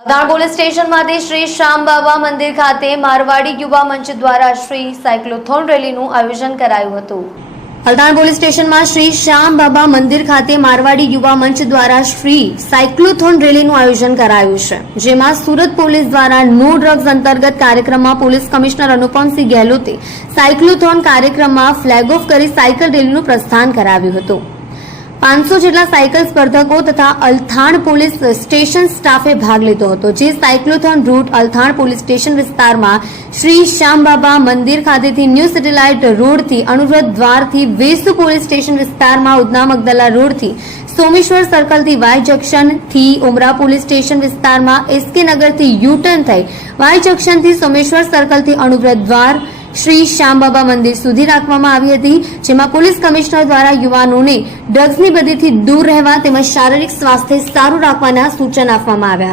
અદાણ police સ્ટેશનમાંથી Shri Shyambaba મંદિર ખાતે મારવાડી યુવા મંચ દ્વારા શ્રી સાયક્લોથોન રેલીનું આયોજન કરાયું હતું અલતાણ પોલીસ સ્ટેશનમાં શ્રી શ્યામ બાબા મંદિર ખાતે મારવાડી યુવા મંચ દ્વારા શ્રી સાયક્લોથોન રેલીનું આયોજન કરાયું છે જેમાં સુરત પોલીસ દ્વારા નો ડ્રગ્સ અંતર્ગત કાર્યક્રમમાં પોલીસ કમિશનર અનુપમસિંહ ગેહલોતે સાયક્લોથોન કાર્યક્રમમાં ફ્લેગ ઓફ કરી સાયકલ રેલીનું પ્રસ્થાન કરાવ્યું હતું પાંચસો જેટલા સાયકલ સ્પર્ધકો તથા અલથાણ પોલીસ સ્ટેશન સ્ટાફે ભાગ લીધો હતો જે cyclothon route Althan police station વિસ્તારમાં શ્રી શ્યામબાબા મંદિર ખાતેથી ન્યૂ સેટેલાઇટ રોડથી અનુવ્રત દ્વારથી વેસુ પોલીસ સ્ટેશન વિસ્તારમાં ઉદના મગદલા રોડથી સોમેશ્વર સર્કલથી વાય જંક્શનથી ઉમરા પોલીસ સ્ટેશન વિસ્તારમાં એસકે નગરથી યુટર્ન થઈ વાય જંક્શનથી સોમેશ્વર સર્કલથી અનુવ્રત દ્વાર શ્રી શ્યામબાબા મંદિર સુધી રાખવામાં આવી હતી જેમાં પોલીસ કમિશનર દ્વારા યુવાનોને ડ્રગ્સની બધીથી દૂર રહેવા તેમજ શારીરિક સ્વાસ્થ્ય સારું રાખવાના સૂચન આપવામાં આવ્યા હતા